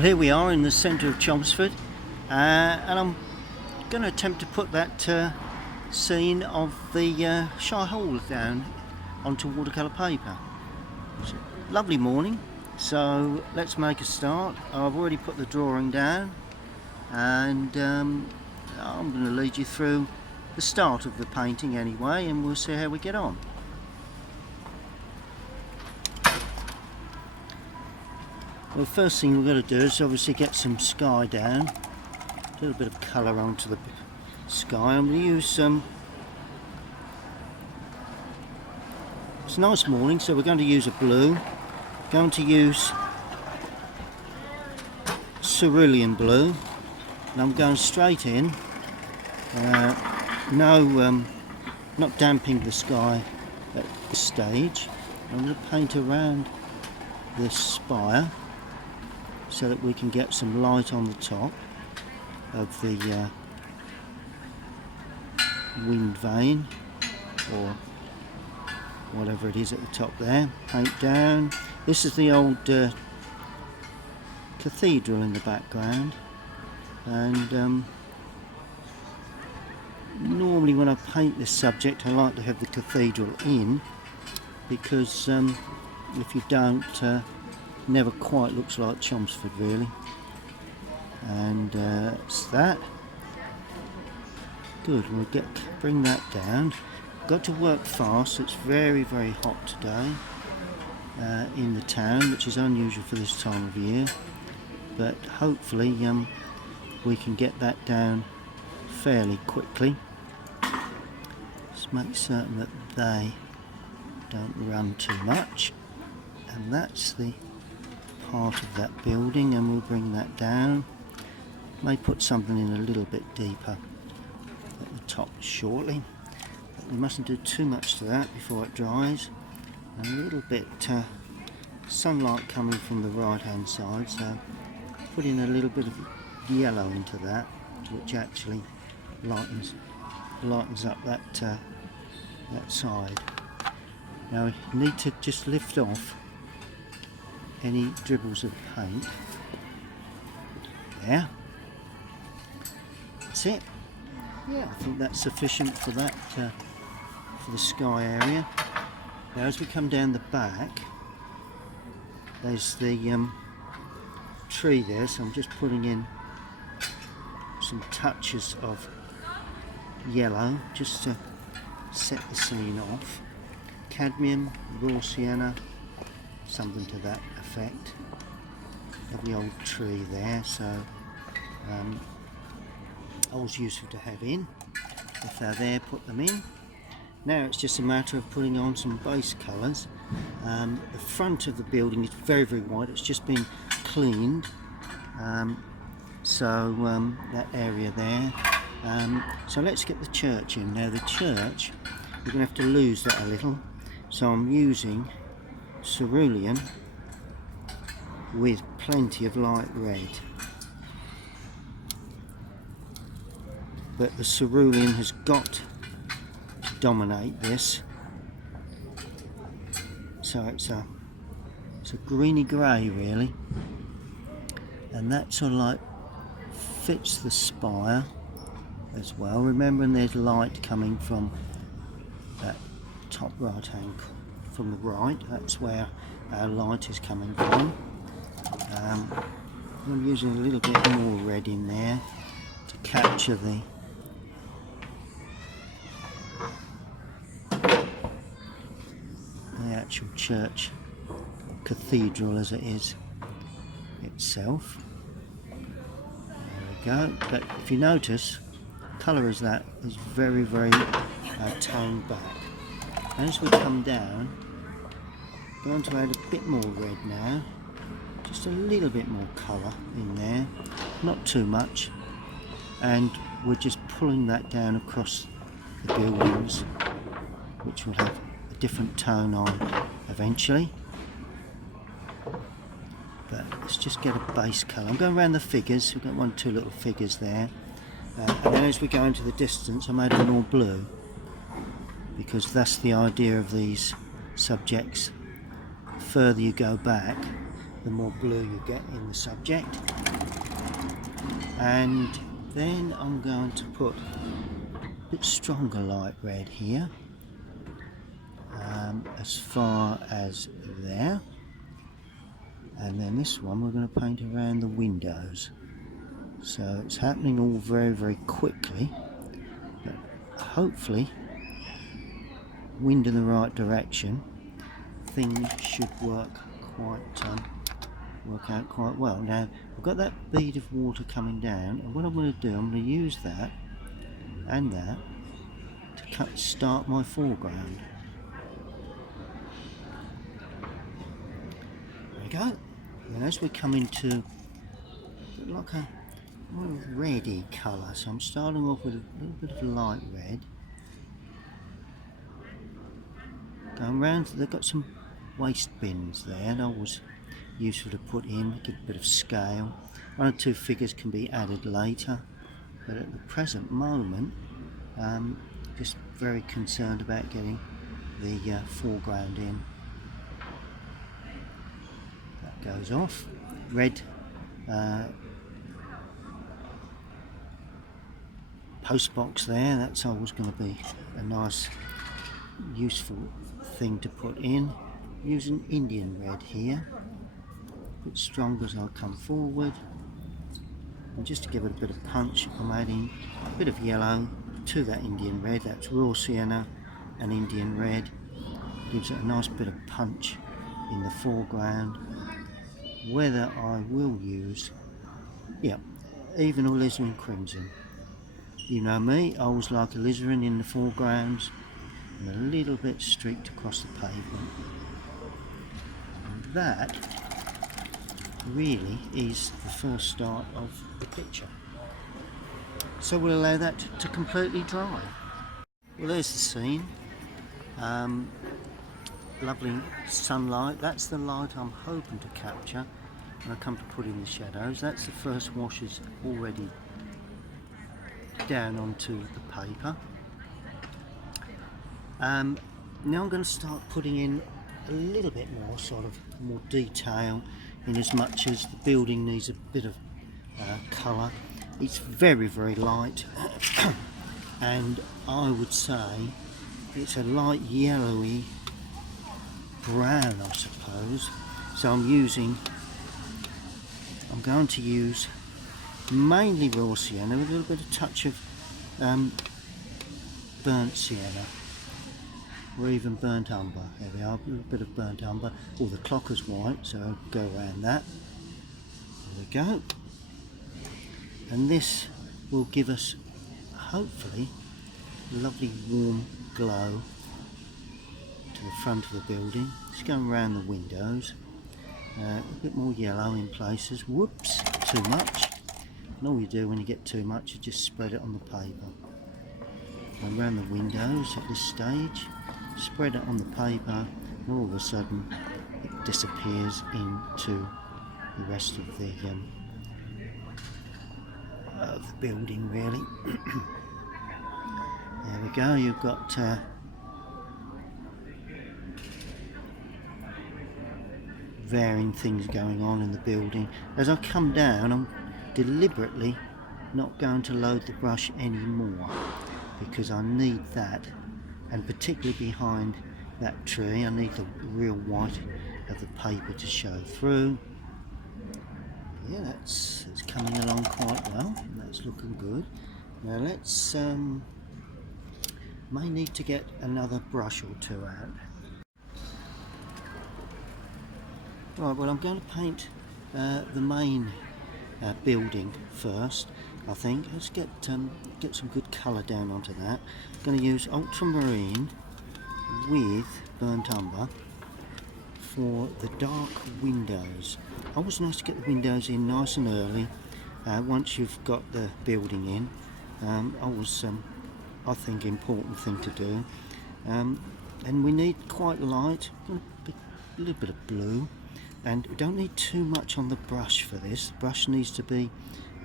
Well, here we are in the centre of Chelmsford, and I'm going to attempt to put that scene of the Shire Hall down onto watercolour paper. It's a lovely morning, so let's make a start. I've already put the drawing down, and I'm going to lead you through the start of the painting anyway, and we'll see how we get on. The first thing we're going to do is obviously get some sky down, a little bit of colour onto the sky. I'm going to use it's a nice morning, so we're going to use a blue. Going to use cerulean blue, and I'm going straight in. Not damping the sky at this stage. I'm going to paint around this spire, so that we can get some light on the top of the wind vane, or whatever it is at the top there. Paint down. This is the old cathedral in the background, and normally when I paint this subject I like to have the cathedral in, because if you don't, never quite looks like Chelmsford really. And it's that. Good. We'll bring that down. Got to work fast. It's very hot today in the town, which is unusual for this time of year, but hopefully we can get that down fairly quickly. Just make certain that they don't run too much. And that's the part of that building, and we'll bring that down. May put something in a little bit deeper at the top shortly, but we mustn't do too much to that before it dries. And a little bit sunlight coming from the right hand side, so put in a little bit of yellow into that, which actually lightens up that side. Now we need to just lift off any dribbles of paint. There. That's it. Yeah, I think that's sufficient for that, for the sky area. Now as we come down the back, there's the tree there, so I'm just putting in some touches of yellow just to set the scene off. Cadmium, raw sienna, something to that effect. Lovely old tree there, so always useful to have in. If they're there, put them in. Now it's just a matter of putting on some base colours. The front of the building is very white. It's just been cleaned, so that area there. So let's get the church in. Now the church, we're going to have to lose that a little, so I'm using cerulean with plenty of light red, but the cerulean has got to dominate this, so it's a greeny grey really, and that sort of like fits the spire as well. Remembering there's light coming from that top right hand, from the right, that's where our light is coming from. I'm using a little bit more red in there to capture the actual church cathedral as it is itself. There we go. But if you notice, colour is very toned back. And as we come down, I'm going to add a bit more red now, just a little bit more colour in there, not too much, and we're just pulling that down across the buildings, which will have a different tone on eventually. But let's just get a base colour. I'm going around the figures. We've got 1 or 2 little figures there, and then as we go into the distance I made them all blue, because that's the idea of these subjects. The further you go back, the more blue you get in the subject. And then I'm going to put a bit stronger light red here, as far as there. And then this one we're going to paint around the windows. So it's happening all very, very quickly, but hopefully, wind in the right direction, things should work out quite well. Now I've got that bead of water coming down, and what I'm going to do, I'm going to use that and that to start my foreground. There we go. And as we come into like a more reddy colour, so I'm starting off with a little bit of light red. Going round, they've got some waste bins there, and always useful to put in, give a bit of scale. One or two figures can be added later, but at the present moment, just very concerned about getting the foreground in. That goes off. Red post box there, that's always going to be a nice useful thing to put in. Using Indian red here, a bit stronger as I come forward, and just to give it a bit of punch, I'm adding a bit of yellow to that Indian red. That's raw sienna and Indian red, gives it a nice bit of punch in the foreground. Whether I will use, even alizarin crimson. You know me, I always like alizarin in the foregrounds and a little bit streaked across the pavement. And that really is the first start of the picture. So we'll allow that to completely dry. Well, there's the scene. Lovely sunlight. That's the light I'm hoping to capture when I come to put in the shadows. That's the first washes already down onto the paper. Now I'm going to start putting in a little bit more detail, in as much as the building needs a bit of colour. It's very, very light and I would say it's a light yellowy brown, I suppose. So I'm going to use mainly raw sienna with a little bit of touch of burnt sienna, or even burnt umber. There we are, a little bit of burnt umber. Or the clocker's white, so I'll go around that. There we go. And this will give us, hopefully, a lovely warm glow to the front of the building. Just going around the windows. A bit more yellow in places. Whoops, too much. And all you do when you get too much, you just spread it on the paper. And around the windows at this stage, spread it on the paper, and all of a sudden it disappears into the rest of the building, really. There we go, you've got varying things going on in the building. As I come down, I'm deliberately not going to load the brush anymore, because I need that, and particularly behind that tree I need the real white of the paper to show through. Yeah, it's coming along quite well, that's looking good. Now let's may need to get another brush or two out. Right, well I'm going to paint the main building first, I think. Let's get some good colour down onto that. I'm going to use ultramarine with burnt umber for the dark windows. Always nice to get the windows in nice and early once you've got the building in. Always I think important thing to do. And we need quite light, a little bit of blue, and we don't need too much on the brush for this. The brush needs to be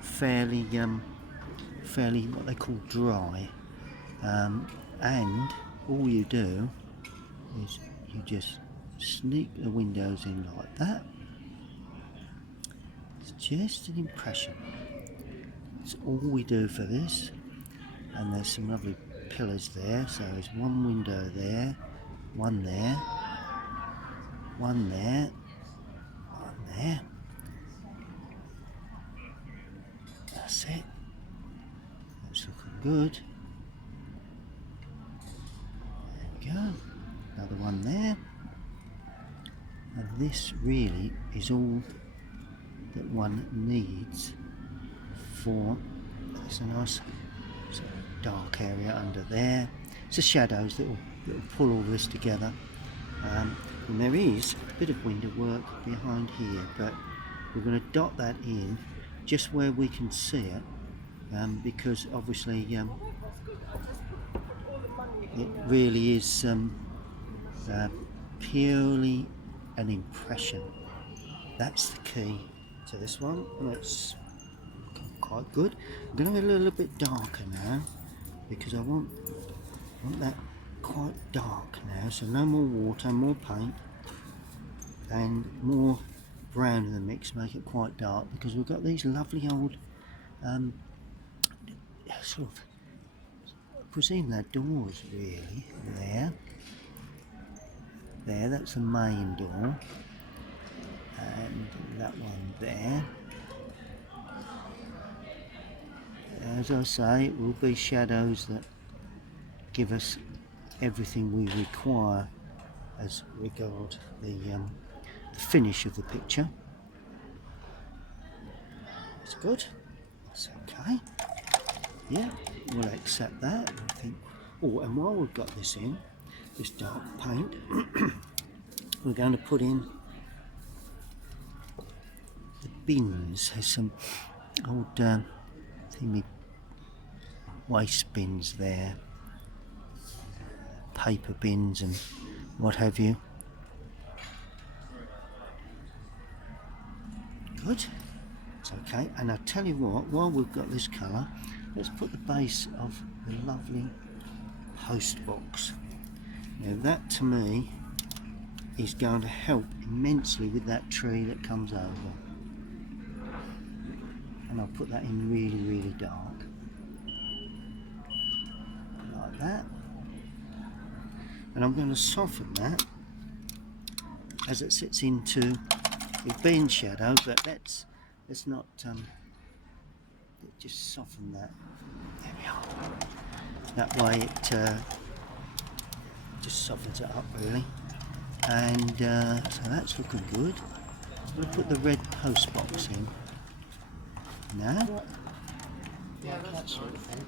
fairly what they call dry, and all you do is you just sneak the windows in like that, just an impression. That's all we do for this. And there's some lovely pillars there. So there's one window there, one there, one there, one there. That's it. That's looking good. There we go. Another one there. And this really is all that one needs for. There's a nice sort of dark area under there. It's the shadows that will pull all this together. And there is a bit of window work behind here, but we're going to dot that in just where we can see it, because obviously it really is purely an impression. That's the key to this one, and it's quite good. I'm going to go a little bit darker now because I want that quite dark now, so no more water, more paint and more brown in the mix, make it quite dark, because we've got these lovely old sort of, I presume they're doors really. There, that's the main door, and that one there. As I say, it will be shadows that give us everything we require as regard the finish of the picture. It's good. It's okay. Yeah, we'll accept that. I think. Oh, and while we've got this in, this dark paint, we're going to put in the bins. There's some old thingy waste bins there, paper bins and what have you. Good. It's okay. And I'll tell you what, while we've got this colour, let's put the base of the lovely post box. Now that to me is going to help immensely with that tree that comes over. And I'll put that in really, really dark. Like that. And I'm going to soften that as it sits into, it'll be in shadow, but let's not just soften that. There we are. That way it just softens it up really. And so that's looking good. I'm going to put the red post box in now. Yeah, that sort of thing.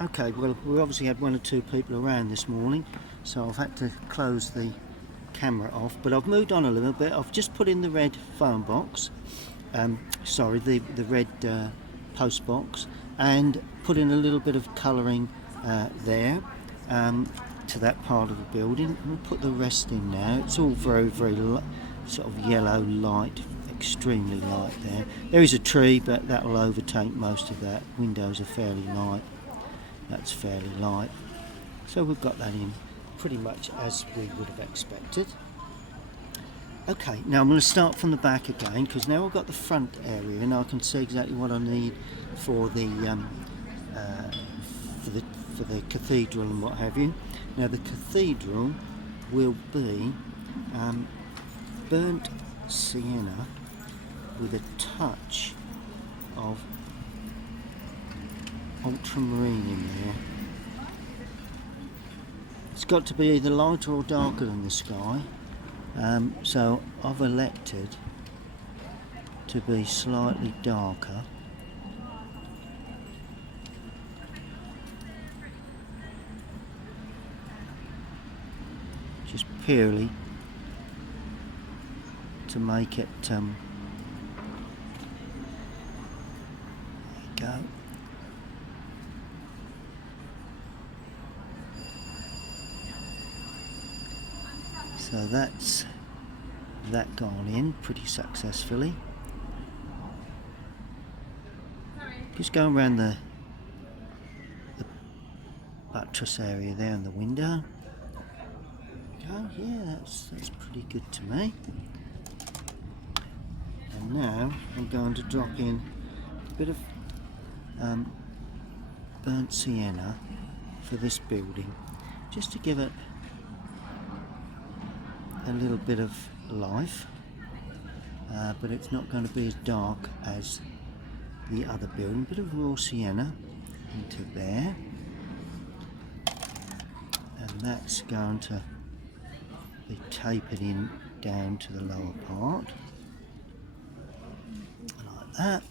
Okay, well, we obviously had one or two people around this morning, so I've had to close the camera off, but I've moved on a little bit. I've just put in the red phone box, the red post box, and put in a little bit of colouring there to that part of the building. We'll put the rest in now. It's all very, very sort of yellow light, extremely light there. There is a tree, but that will overtake most of that. Windows are fairly light. That's fairly light. So we've got that in pretty much as we would have expected. Okay, now I'm going to start from the back again, because now I've got the front area and I can see exactly what I need for the cathedral and what have you. Now the cathedral will be burnt sienna with a touch of ultramarine in there. It's got to be either lighter or darker than the sky, so I've elected to be slightly darker. Just purely to make it there you go. So that's that gone in pretty successfully. Just going around the buttress area there in the window. go. Yeah, that's pretty good to me. And now I'm going to drop in a bit of burnt sienna for this building, just to give it a little bit of life, but it's not going to be as dark as the other building. Bit of raw sienna into there, and that's going to be tapered in down to the lower part like that.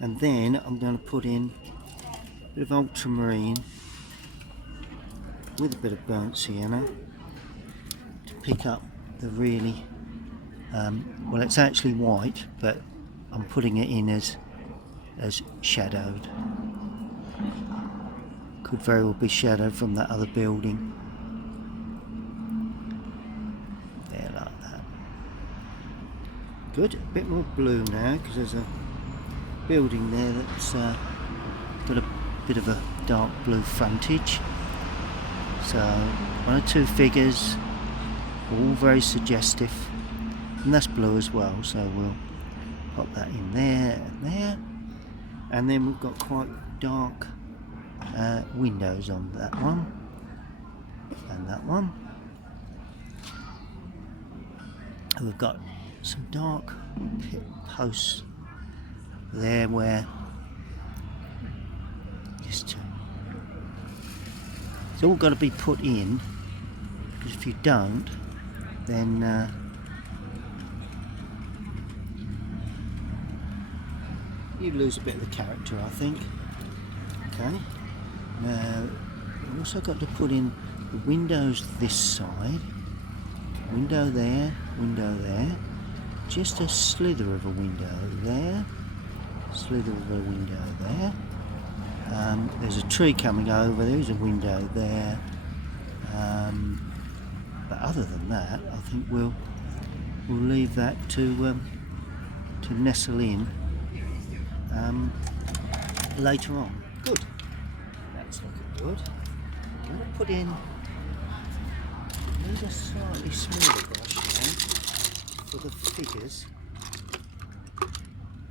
And then I'm going to put in a bit of ultramarine with a bit of burnt sienna to pick up the really well, it's actually white, but I'm putting it in as shadowed. Could very well be shadowed from that other building. There, like that. Good. A bit more blue now, because there's a building there that's got a bit of a dark blue frontage. So one or two figures, all very suggestive, and that's blue as well. So we'll pop that in there and there, and then we've got quite dark windows on that one and that one. And we've got some dark posts there where just it's all got to be put in, because if you don't, then you lose a bit of the character, I think. Okay. Now we've also got to put in the windows this side. Window there, just a slither of a window there, slither of a window there. There's a tree coming over, there's a window there. But other than that, I think we'll leave that to nestle in later on. Good. That's looking good. I'm going to put in. Need a slightly smaller brush now for the figures.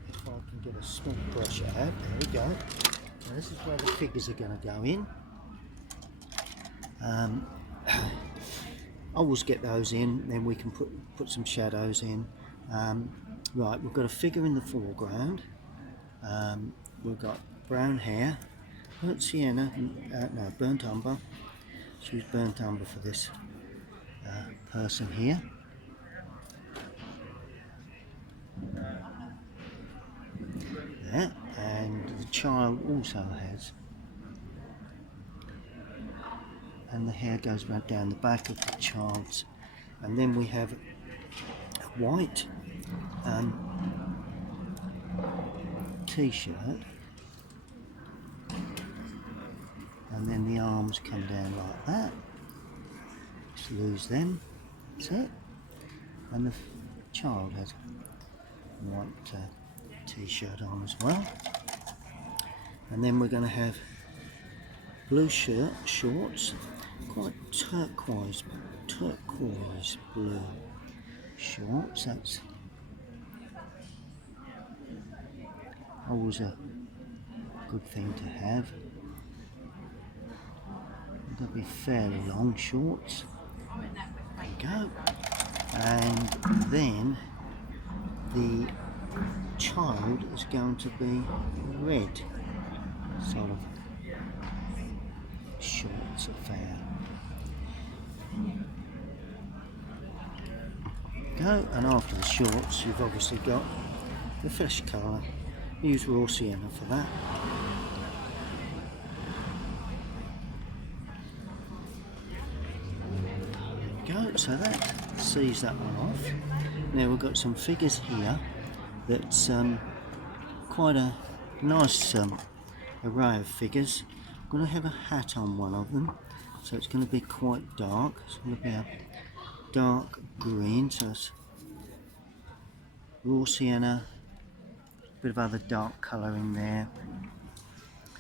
If I can get a small brush out, there we go. Now this is where the figures are going to go in. I always get those in, then we can put some shadows in. Right, we've got a figure in the foreground. We've got brown hair, burnt sienna, no, burnt umber. Choose burnt umber for this person here. There, and the child also has, and the hair goes right down the back of the child's, and then we have a white t-shirt, and then the arms come down like that. Just lose them. That's it. And the child has a white t-shirt on as well. And then we're going to have blue shorts, quite turquoise blue shorts. That's always a good thing to have. They'll be fairly long shorts. There we go. And then the child is going to be red sort of shorts affair. Go, and after the shorts you've obviously got the flesh colour. Use raw sienna for that. Go, so that sees that one off. Now we've got some figures here that's quite a nice array of figures. I'm going to have a hat on one of them, so it's going to be quite dark. It's going to be a dark green, so it's raw sienna, a bit of other dark colour in there.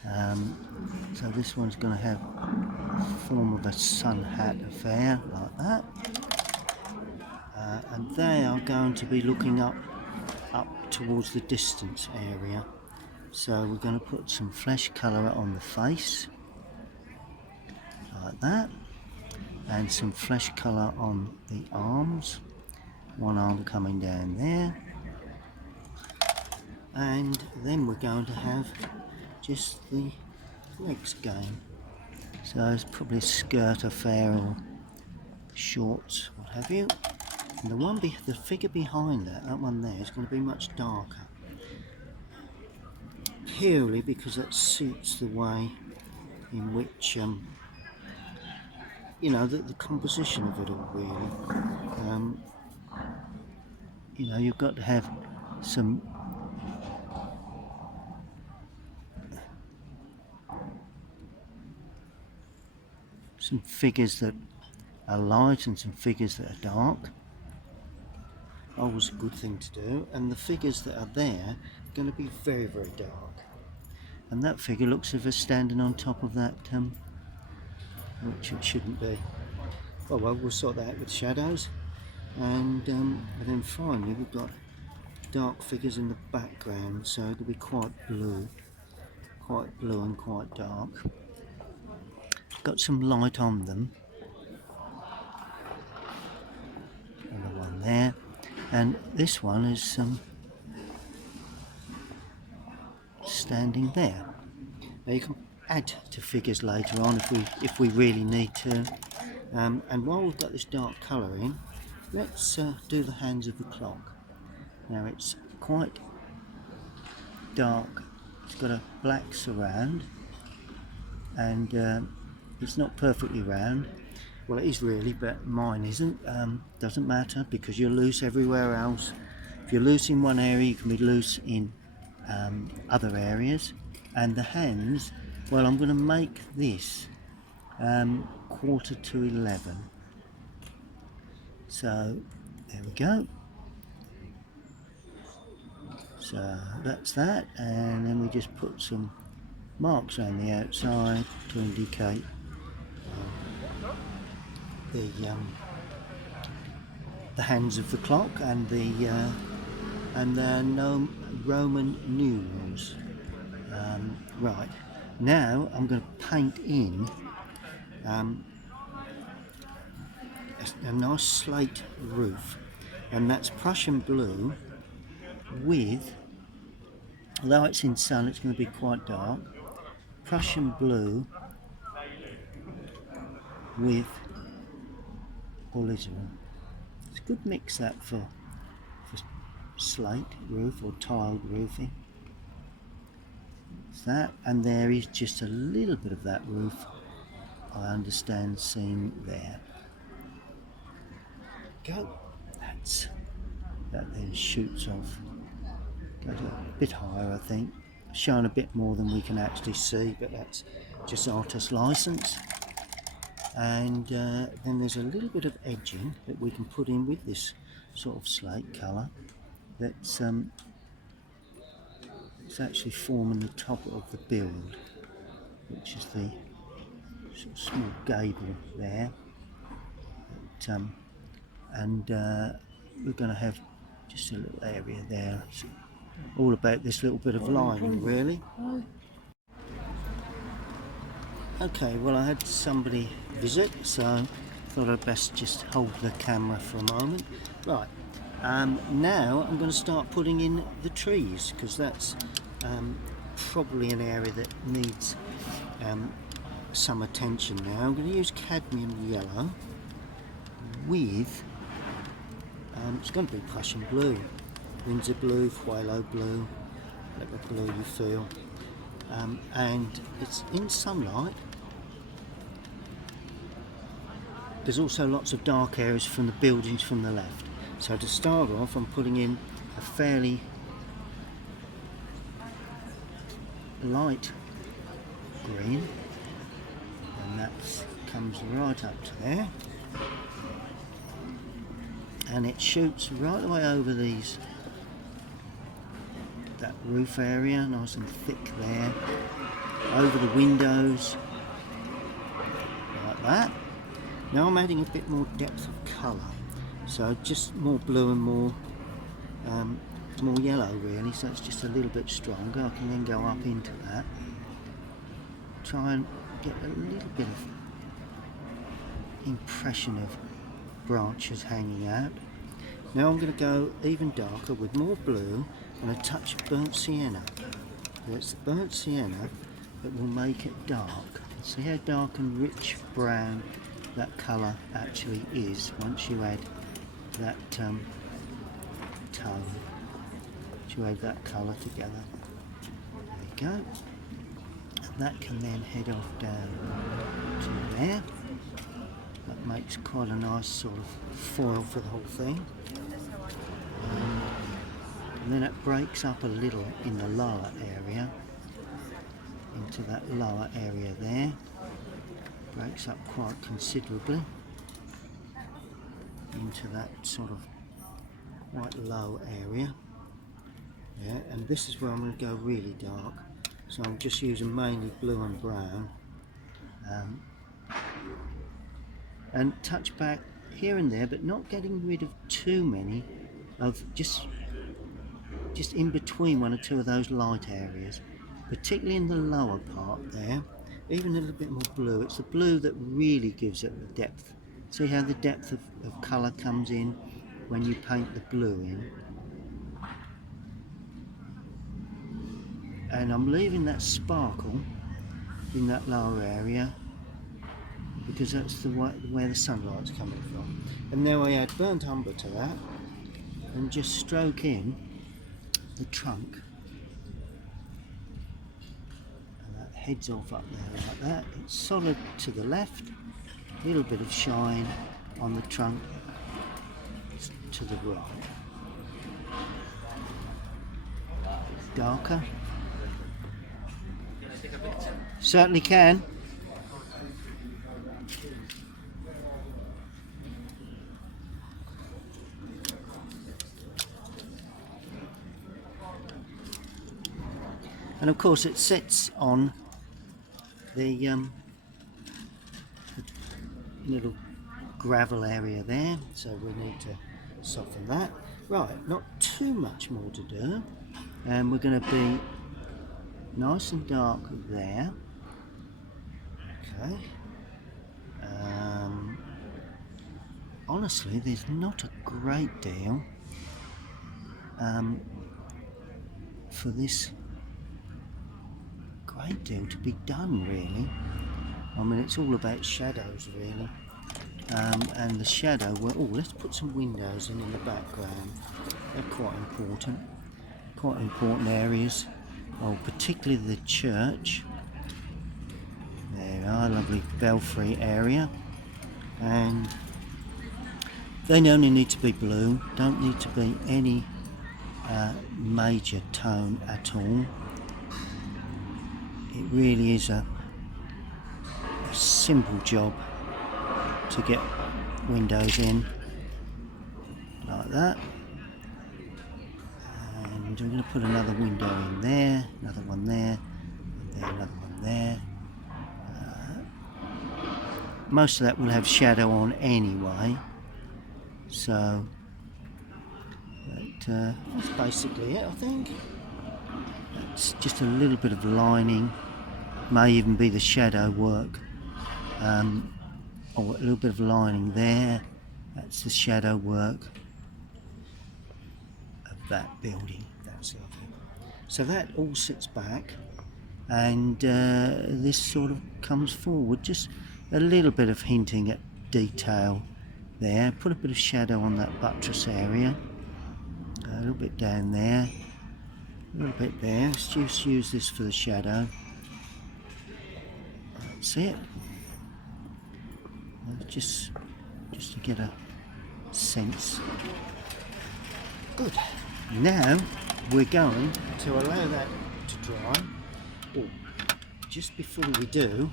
So this one's going to have form of a sun hat affair like that, and they are going to be looking up towards the distance area. So we're going to put some flesh colour on the face like that, and some flesh colour on the arms, one arm coming down there, and then we're going to have just the legs going. So it's probably a skirt affair or shorts, what have you. And the figure behind that one there, is going to be much darker, purely because that suits the way in which you know, the composition of it all, really. You know, you've got to have some figures that are light and some figures that are dark. Always a good thing to do. And the figures that are there are going to be very, very dark. And that figure looks as if it's standing on top of that, which it shouldn't be. Oh well, we'll sort that out with shadows. And then finally we've got dark figures in the background, so it'll be quite blue and quite dark. Got some light on them. Another one there, and this one is standing there. Now you can add to figures later on if we really need to. And while we've got this dark colour in, let's do the hands of the clock. Now it's quite dark. It's got a black surround, and it's not perfectly round. Well, it is really, but mine isn't. Doesn't matter, because you're loose everywhere else. If you're loose in one area, you can be loose in other areas. And the hands, well, I'm going to make this 11:15. So there we go. So that's that, and then we just put some marks around the outside to indicate the hands of the clock and the Roman numerals. Right, now I'm going to paint in a nice slate roof, and that's Prussian blue with, although it's in sun, it's going to be quite dark, Prussian blue with alizarin. It's a good mix, that for slate roof or tiled roofing. It's that, and there is just a little bit of that roof, I understand, seen there. Go. That then shoots off. Goes a bit higher, I think. Showing a bit more than we can actually see, but that's just artist license. And then there's a little bit of edging that we can put in with this sort of slate colour. That's it's actually forming the top of the build, which is the sort of small gable there. But, and we're going to have just a little area there. It's all about this little bit of lining, really. Okay, well, I had somebody visit, so I thought I'd best just hold the camera for a moment. Right, now I'm going to start putting in the trees, because that's probably an area that needs some attention now. I'm going to use cadmium yellow with, it's going to be Prussian blue, Windsor blue, phthalo blue, whatever blue you feel, and it's in sunlight. There's also lots of dark areas from the buildings from the left. So to start off, I'm putting in a fairly light green, and that comes right up to there, and it shoots right the way over that roof area, nice and thick there, over the windows, like that. Now I'm adding a bit more depth of colour, so just more blue and more yellow really, so it's just a little bit stronger. I can then go up into that, try and get a little bit of impression of branches hanging out. Now I'm going to go even darker with more blue and a touch of burnt sienna. So it's the burnt sienna that will make it dark. See how dark and rich brown that colour actually is once you add that tone, once you add that colour together. There you go. And that can then head off down to there. That makes quite a nice sort of foil for the whole thing. And then it breaks up a little in the lower area, into that lower area there. Breaks up quite considerably into that sort of quite low area. Yeah, and this is where I'm going to go really dark. So I'm just using mainly blue and brown. And touch back here and there, but not getting rid of too many of just in between one or two of those light areas, particularly in the lower part there. Even a little bit more blue. It's the blue that really gives it the depth. See how the depth of colour comes in when you paint the blue in. And I'm leaving that sparkle in that lower area because that's the where the sunlight's coming from. And now I add burnt umber to that and just stroke in the trunk. Heads off up there like that. It's solid to the left, a little bit of shine on the trunk to the right. Darker. Certainly can. And of course it sits on the little gravel area there, so we need to soften that. Right, not too much more to do, and we're going to be nice and dark there. Okay. Honestly, there's not a great deal for this to be done really. I mean, it's all about shadows really, and the shadow, well, let's put some windows in the background. They're quite important areas. Oh, particularly the church. There we are, lovely belfry area, and they only need to be blue, don't need to be any major tone at all. It really is a simple job to get windows in like that. And we're going to put another window in there, another one there, and then another one there. Most of that will have shadow on anyway, so that's basically it, I think. It's just a little bit of lining, may even be the shadow work, or a little bit of lining there. That's the shadow work of that building. That's lovely. So that all sits back, and this sort of comes forward, just a little bit of hinting at detail there. Put a bit of shadow on that buttress area, a little bit down there, a little bit there. Let's just use this for the shadow. That's it. Just to get a sense. Good. Now we're going to allow that to dry. Oh, just before we do,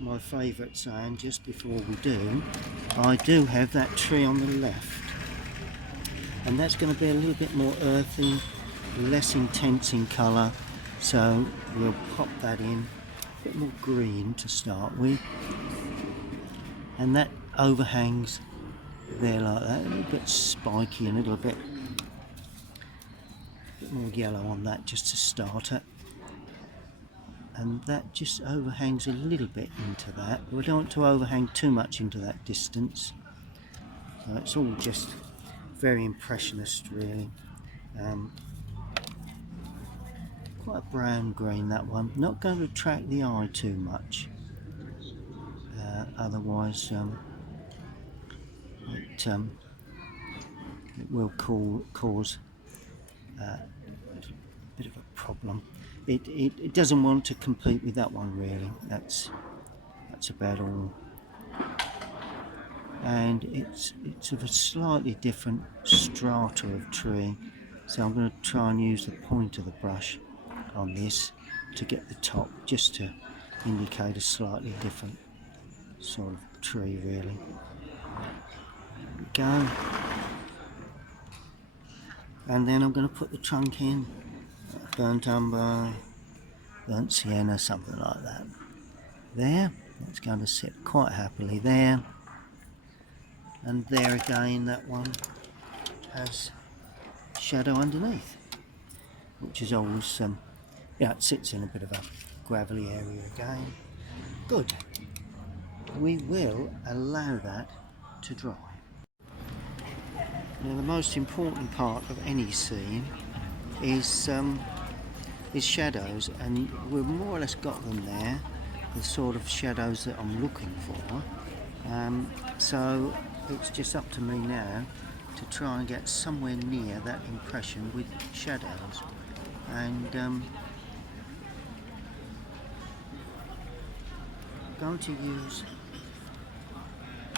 my favourite saying, just before we do, I do have that tree on the left, and that's going to be a little bit more earthy, less intense in colour, So we'll pop that in, a bit more green to start with, and that overhangs there like that, a little bit spiky and a little bit more yellow on that just to start it, and that just overhangs a little bit into that. We don't want to overhang too much into that distance, so it's all just very impressionist really. Quite a brown green, that one, not going to attract the eye too much, otherwise it will cause a bit of a problem. It doesn't want to compete with that one really. That's about all. And it's of a slightly different strata of tree, so I'm going to try and use the point of the brush on this to get the top, just to indicate a slightly different sort of tree really. There we go. And then I'm going to put the trunk in, burnt umber, burnt sienna, something like that. There, it's going to sit quite happily there. And there again, that one has shadow underneath, which is always, yeah, it sits in a bit of a gravelly area again. Good. We will allow that to dry. Now the most important part of any scene is shadows, and we've more or less got them there, the sort of shadows that I'm looking for. So it's just up to me now to try and get somewhere near that impression with shadows. And I'm going to use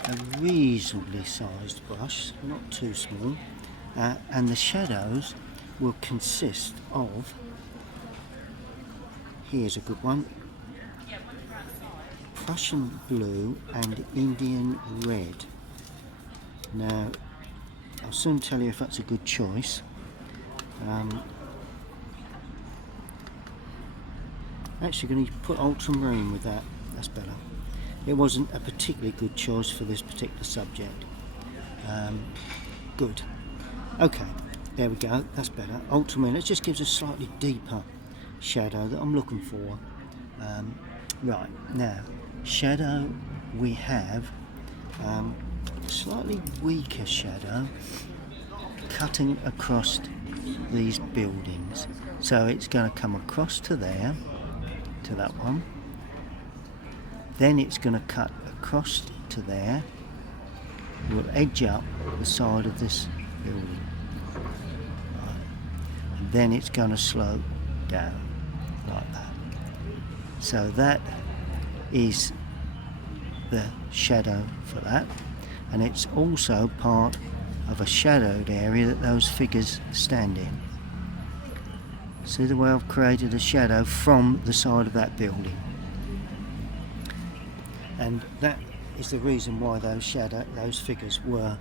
a reasonably sized brush, not too small, and the shadows will consist of, here's a good one, Prussian blue and Indian red. Now I'll soon tell you if that's a good choice. Actually going to put ultramarine with that, that's better. It wasn't a particularly good choice for this particular subject. Good. Okay, there we go, that's better. Ultramarine, it just gives a slightly deeper shadow that I'm looking for. Right, now, shadow, we have slightly weaker shadow cutting across these buildings. So it's going to come across to there, to that one. Then it's going to cut across to there. We'll edge up the side of this building. And then it's going to slope down like that. So that is the shadow for that. And it's also part of a shadowed area that those figures stand in. See the way I've created a shadow from the side of that building. And that is the reason why those figures were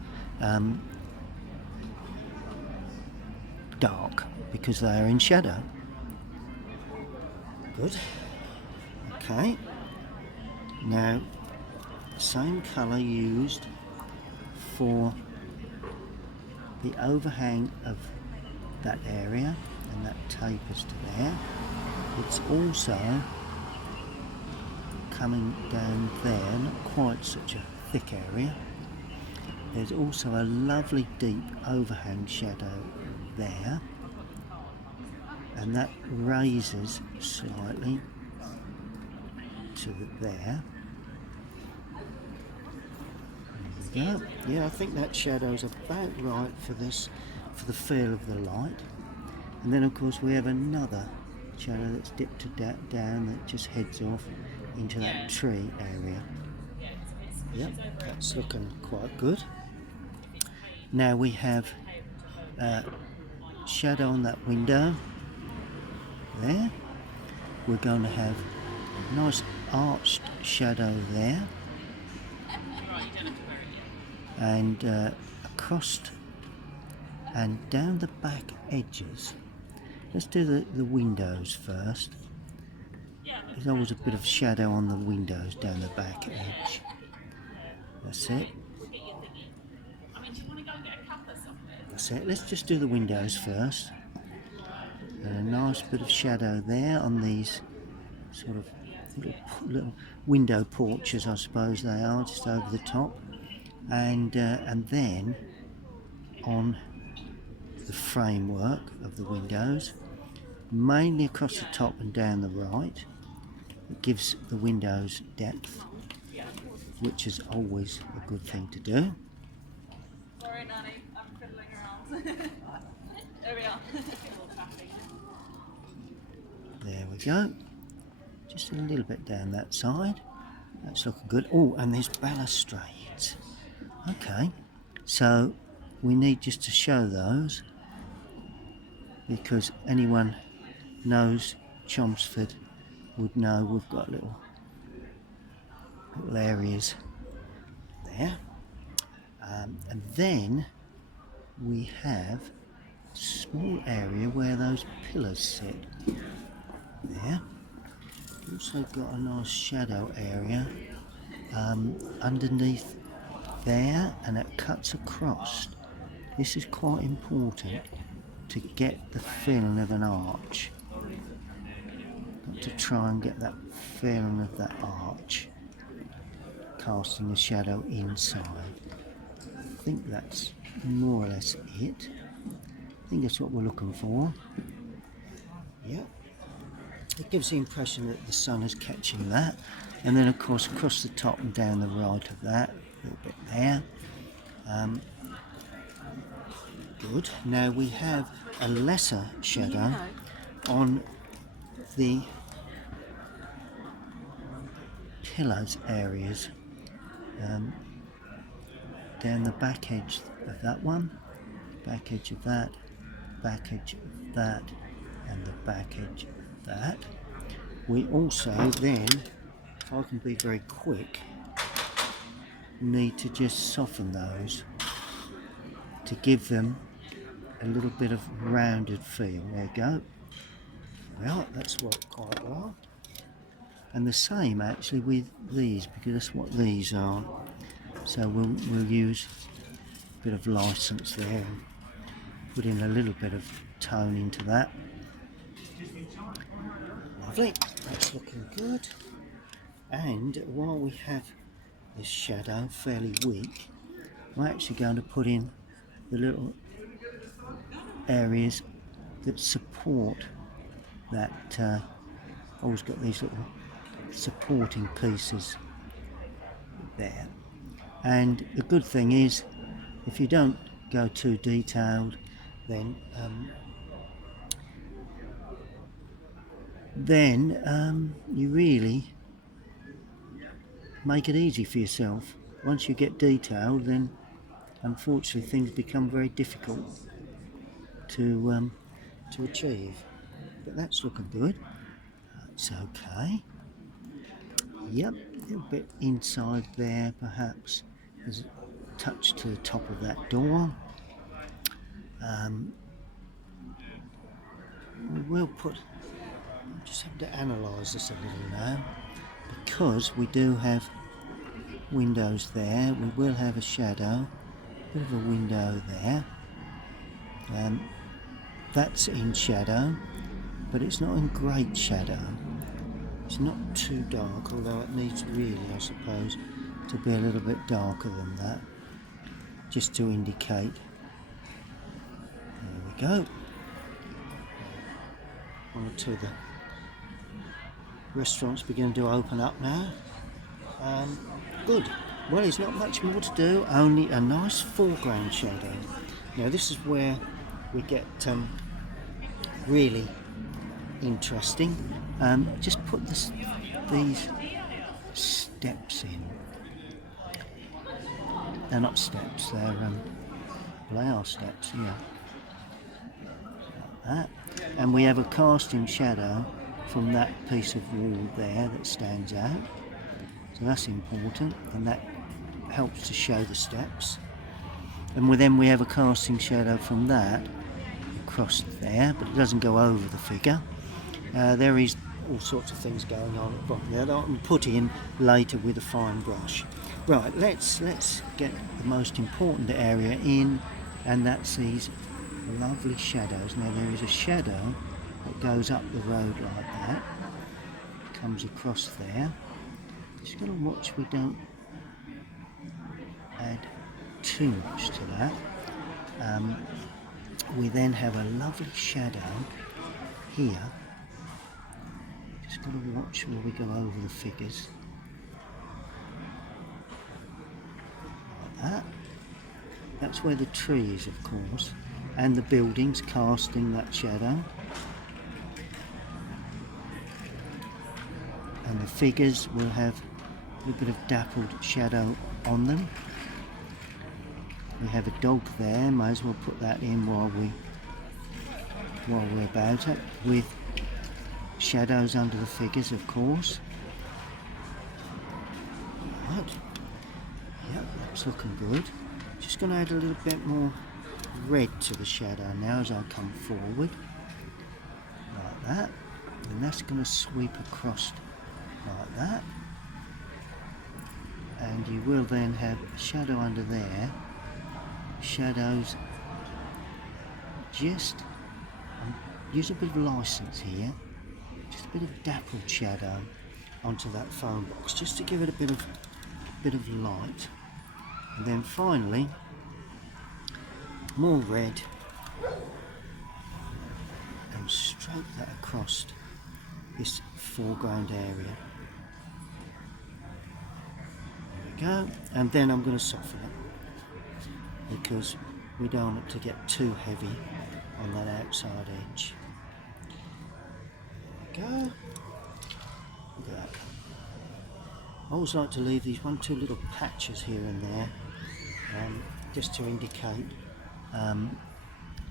dark, because they are in shadow. Good. Okay. Now, same colour used for the overhang of that area, and that tapers to there. It's also coming down there, not quite such a thick area. There's also a lovely deep overhang shadow there, and that raises slightly to there. There we go. Yeah, I think that shadow's about right for this, for the feel of the light. And then of course we have another shadow that's dipped down that just heads off into that tree area. Yep, that's looking quite good. Now we have shadow on that window there. We're going to have a nice arched shadow there, and across and down the back edges let's do the windows first. There's always a bit of shadow on the windows down the back edge. That's it. That's it. Let's just do the windows first. And a nice bit of shadow there on these sort of little window porches, I suppose they are, just over the top. And then on the framework of the windows, mainly across the top and down the right. It gives the windows depth, which is always a good thing to do. Sorry, Nanny, I'm fiddling around. There we are. There we go. Just a little bit down that side. That's looking good. Oh, and there's balustrades. Okay, so we need just to show those, because anyone knows Chelmsford would know we've got little areas there. And then we have a small area where those pillars sit. There. Also got a nice shadow area underneath there, and it cuts across. This is quite important to get the feeling of an arch. Got to try and get that feeling of that arch, casting the shadow inside. I think that's more or less it. I think that's what we're looking for. Yep. It gives the impression that the sun is catching that, and then of course across the top and down the right of that, a little bit there. Good. Now we have a lesser shadow on the pillars areas, down the back edge of that one, back edge of that, back edge of that, and the back edge of that. We also then, if I can be very quick, need to just soften those to give them a little bit of rounded feel. There you go. Well, that's worked quite well. And the same actually with these, because that's what these are. So we'll use a bit of license there and put in a little bit of tone into that. Lovely, that's looking good. And while we have this shadow fairly weak, I'm actually going to put in the little areas that support that. Always got these little supporting pieces there. And the good thing is, if you don't go too detailed, then you really make it easy for yourself. Once you get detailed, then unfortunately things become very difficult to achieve. But that's looking good. That's okay. Yep, a little bit inside there perhaps. There's a touch to the top of that door. We will put, just have to analyse this a little now, because we do have windows there. We will have a shadow, a bit of a window there. That's in shadow, but it's not in great shadow. It's not too dark, although it needs really, I suppose, to be a little bit darker than that, just to indicate. There we go. One or two of the restaurants beginning to open up now. Good. Well, there's not much more to do, only a nice foreground shadow. Now this is where we get really interesting. Just put these steps in. They're not steps, they are steps, yeah. Like that. And we have a casting shadow from that piece of wall there that stands out. So that's important, and that helps to show the steps. And then we have a casting shadow from that across there, but it doesn't go over the figure. There is all sorts of things going on at the bottom there that I can put in later with a fine brush. Right, let's get the most important area in, and that's these lovely shadows. Now there is a shadow that goes up the road like that, comes across there. Just got to watch we don't add too much to that. We then have a lovely shadow here. Just got to watch where we go over the figures. Like that. That's where the tree is, of course, and the buildings casting that shadow. And the figures will have a little bit of dappled shadow on them. We have a dog there, might as well put that in while we're about it, with shadows under the figures, of course. Right. Yep, that's looking good. Just going to add a little bit more red to the shadow now as I come forward, like that. And that's going to sweep across like that. And you will then have a shadow under there. Shadows, just use a bit of license here, just a bit of dappled shadow onto that phone box, just to give it a bit of light. And then finally, more red, and stroke that across this foreground area. There we go, and then I'm going to soften it, because we don't want it to get too heavy on that outside edge. There we go. Look at that. I always like to leave these 1-2 little patches here and there, just to indicate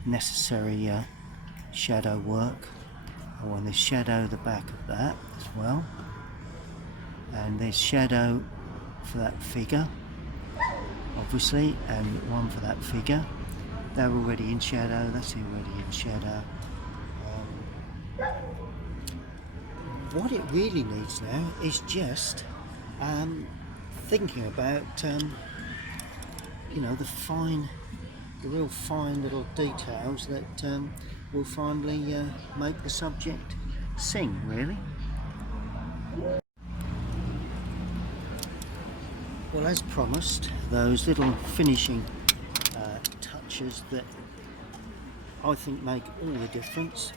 necessary shadow work. I want to shadow the back of that as well, and there's shadow for that figure, obviously, and one for that figure. They're already in shadow, that's already in shadow. What it really needs now is just thinking about you know, the real fine little details that will finally make the subject sing, really. Well, as promised, those little finishing touches that I think make all the difference.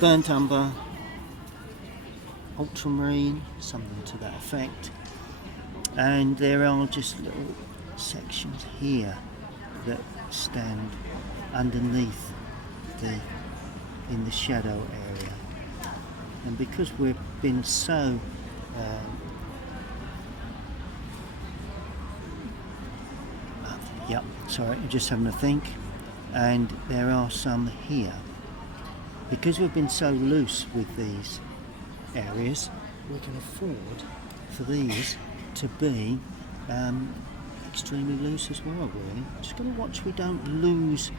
Burnt umber, ultramarine, something to that effect. And there are just little sections here that stand underneath in the shadow area. And because we've been so sorry, I'm just having a think. And there are some here. Because we've been so loose with these areas, we can afford for these to be extremely loose as well, really. Just got to watch we don't lose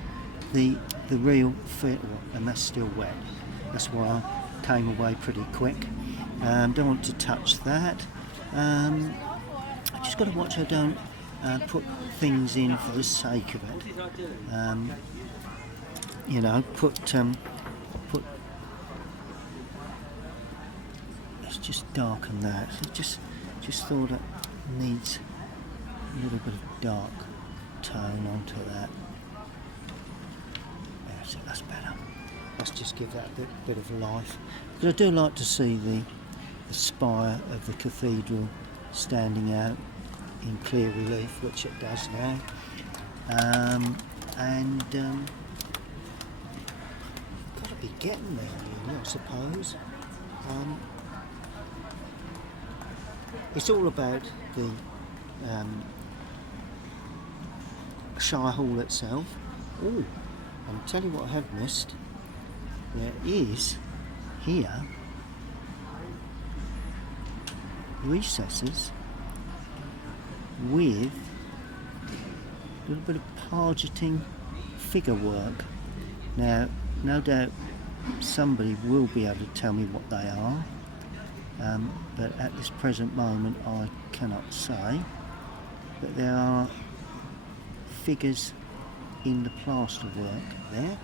the real fit, and that's still wet. That's why I came away pretty quick. Don't want to touch that. I just got to watch I don't put things in for the sake of it. You know, let's just darken that. Just thought it needs a little bit of dark tone onto that. That's better. Let's just give that a bit of life. But I do like to see the spire of the cathedral standing out in clear relief, which it does now. Got to be getting there, really, I suppose. It's all about the Shire Hall itself. Oh, I'll tell you what I have missed. There is here recesses with a little bit of pargeting figure work Now, no doubt somebody will be able to tell me what they are, but at this present moment I cannot say. But there are figures in the plasterwork there.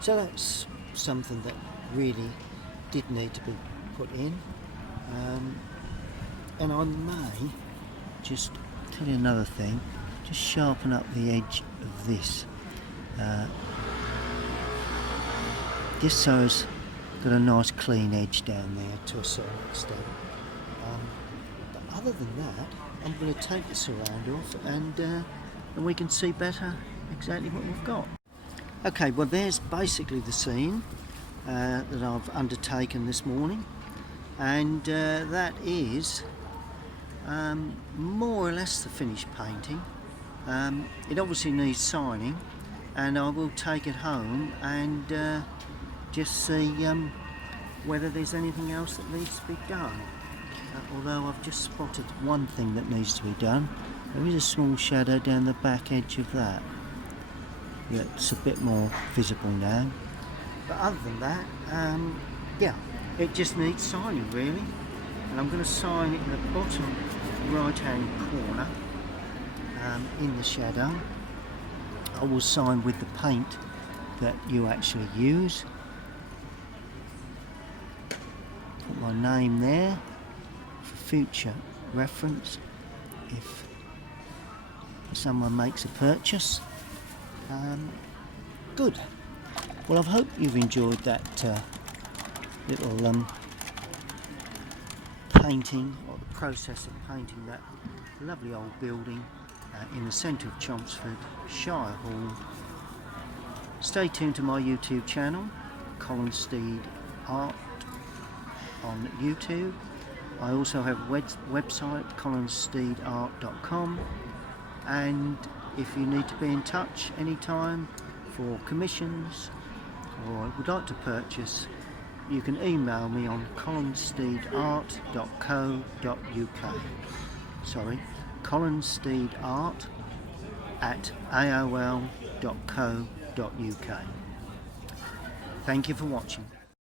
So that's something that really did need to be put in. And I may just tell you another thing, just sharpen up the edge of this. Just so it's got a nice clean edge down there to a certain extent. But other than that, I'm going to take the surround off and we can see better exactly what we've got. Okay, well there's basically the scene that I've undertaken this morning, and that is more or less the finished painting. It obviously needs signing, and I will take it home and just see whether there's anything else that needs to be done. Although I've just spotted one thing that needs to be done. There is a small shadow down the back edge of that. That's a bit more visible now. But other than that, yeah, it just needs signing really. And I'm going to sign it in the bottom right hand corner in the shadow. I will sign with the paint that you actually use. Put my name there for future reference if someone makes a purchase. Good. Well, I hope you've enjoyed that little painting, or the process of painting that lovely old building in the centre of Chelmsford, Shire Hall. Stay tuned to my YouTube channel, Colinsteedart on YouTube. I also have a website, colinsteedart.com, and if you need to be in touch anytime for commissions or would like to purchase, you can email me on colinsteedart.co.uk. Sorry, colinsteedart@aol.co.uk. Thank you for watching.